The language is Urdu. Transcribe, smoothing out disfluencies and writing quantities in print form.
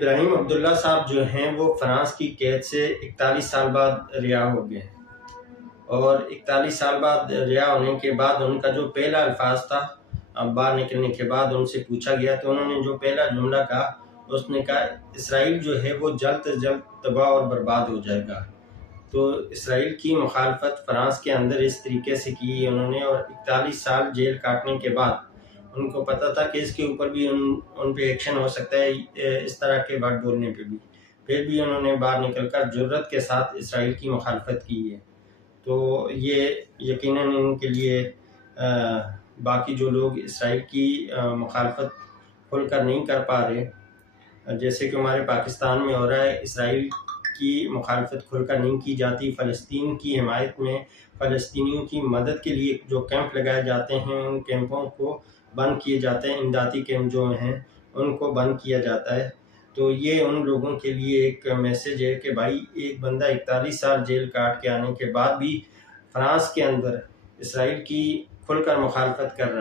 ابراہیم عبداللہ صاحب جو ہیں وہ فرانس کی قید سے 41 سال بعد رہا ہو گئے، اور 41 سال بعد رہا ہونے کے بعد ان کا جو پہلا الفاظ تھا، باہر نکلنے کے بعد ان سے پوچھا گیا تو انہوں نے جو پہلا جملہ کہا، اس نے کہا اسرائیل جو ہے وہ جلد از جلد تباہ اور برباد ہو جائے گا۔ تو اسرائیل کی مخالفت فرانس کے اندر اس طریقے سے کی انہوں نے، اور 41 سال جیل کاٹنے کے بعد ان کو پتہ تھا کہ اس کے اوپر بھی ان پہ ایکشن ہو سکتا ہے، اس طرح کے بات بولنے پہ بھی، پھر بھی انہوں نے باہر نکل کر جرأت کے ساتھ اسرائیل کی مخالفت کی ہے۔ تو یہ یقیناً ان کے لیے باقی جو لوگ اسرائیل کی مخالفت کھل کر نہیں کر پا رہے، جیسے کہ ہمارے پاکستان میں ہو رہا ہے، اسرائیل کی مخالفت کھل کر نہیں کی جاتی، فلسطین کی حمایت میں فلسطینیوں کی مدد کے لیے جو کیمپ لگائے جاتے ہیں ان کیمپوں کو بند کیے جاتے ہیں، امدادی کیمپ جو ہیں ان کو بند کیا جاتا ہے۔ تو یہ ان لوگوں کے لیے ایک میسج ہے کہ بھائی ایک بندہ 41 سال جیل کاٹ کے آنے کے بعد بھی فرانس کے اندر اسرائیل کی کھل کر مخالفت کر رہا ہے۔